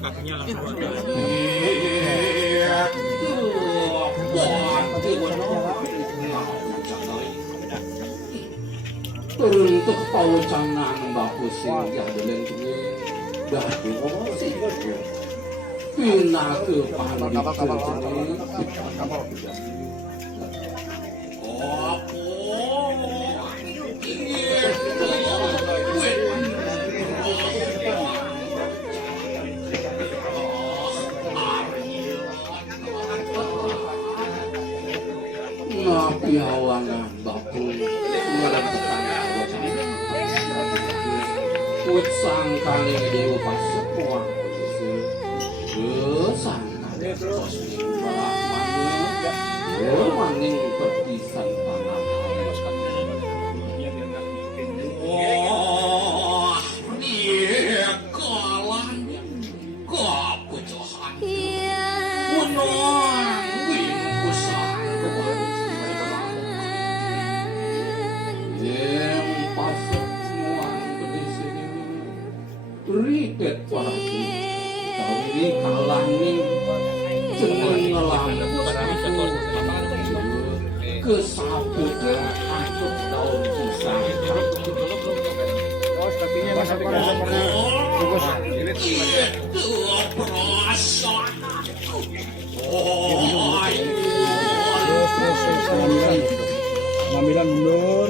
kakinya langsung. Untuk pawacanan bagus yang jalan ini dah diomongsi pina ke pandit ini piawangan baku meletakkan kuat sangkali dewa pasuk kuang sang kali sosmi balak manu maning perpisan tanah wah dia kalah keputusan menang wingkusan ribet para tawi kalani jeneng ngelam kesabut akut daun pisang itu perasaan ngambilan mundur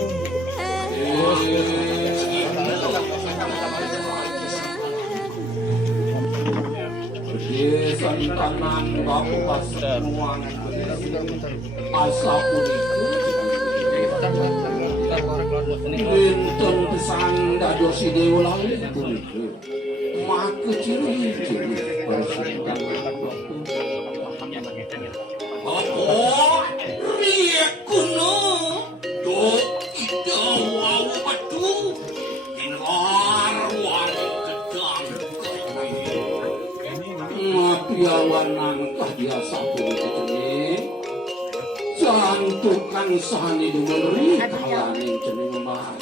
santanan baku pasuan asapuniku bintang pesan dados si dewa lain puniku maka ciri-ciri persuntan oh ria kuno dok ida wau batu ingar wang kedang piawanan dia satu ini jantukan sani diberi kalaning cening mas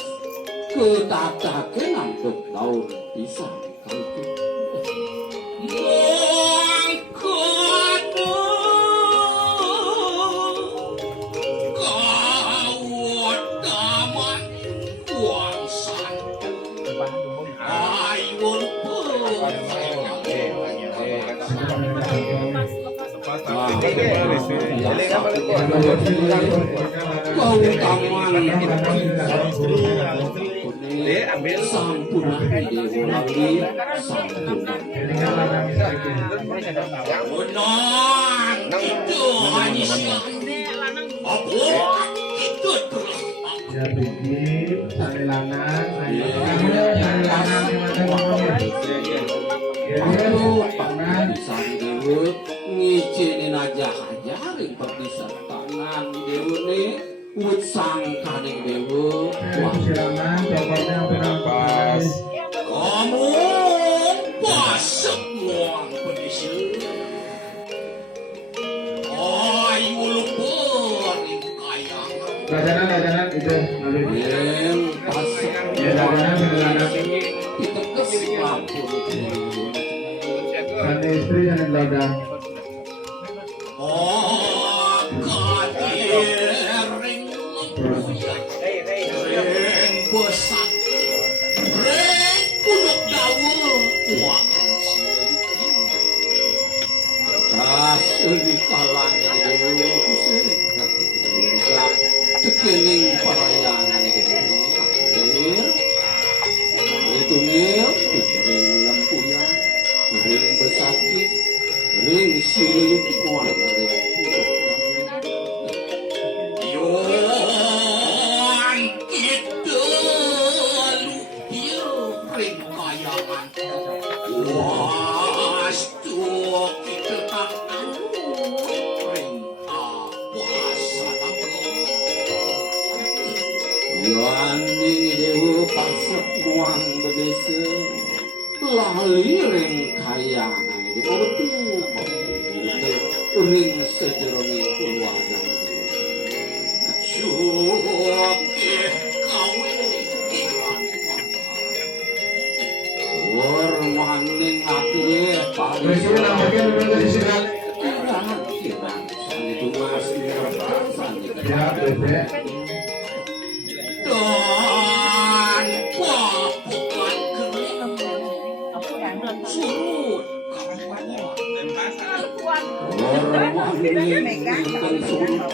ketataken untuk daun pisang kalku mangkono kawat daman wangsan ayun kau taman ambil sampurna lagi sampurna menang itu hanya apa itu terus ya begini sari lanang aku pernah bisa dulu ngicinin aja ring perpisahan tangan dewa nih wut sangka nih dewa silakan pokoknya pas kamu pas semua pedisi ayo lupa kayangan lajanan itu yang pas lajanan kita kesempatan dan istri yang ladang bosan reng puluk dawa wangan sedikit kasih kalanya dewa kusering gelap tekening parayangan dewa itu ngil ring lempuyan ring besakit ring silup warna ring puluk lali kaya di ring sederhana keluarga kawin ning aku paling Berisi nampaknya berbeda di sini. itu masih perasaan Ya, bebek. dan papukan kering surut orang ini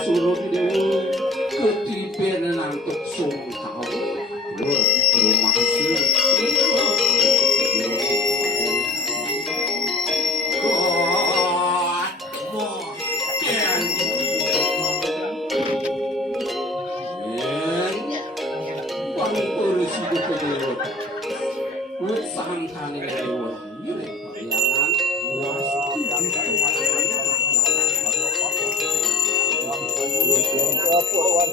surut deh ketipen nantuk sungkau rumah sih Purwan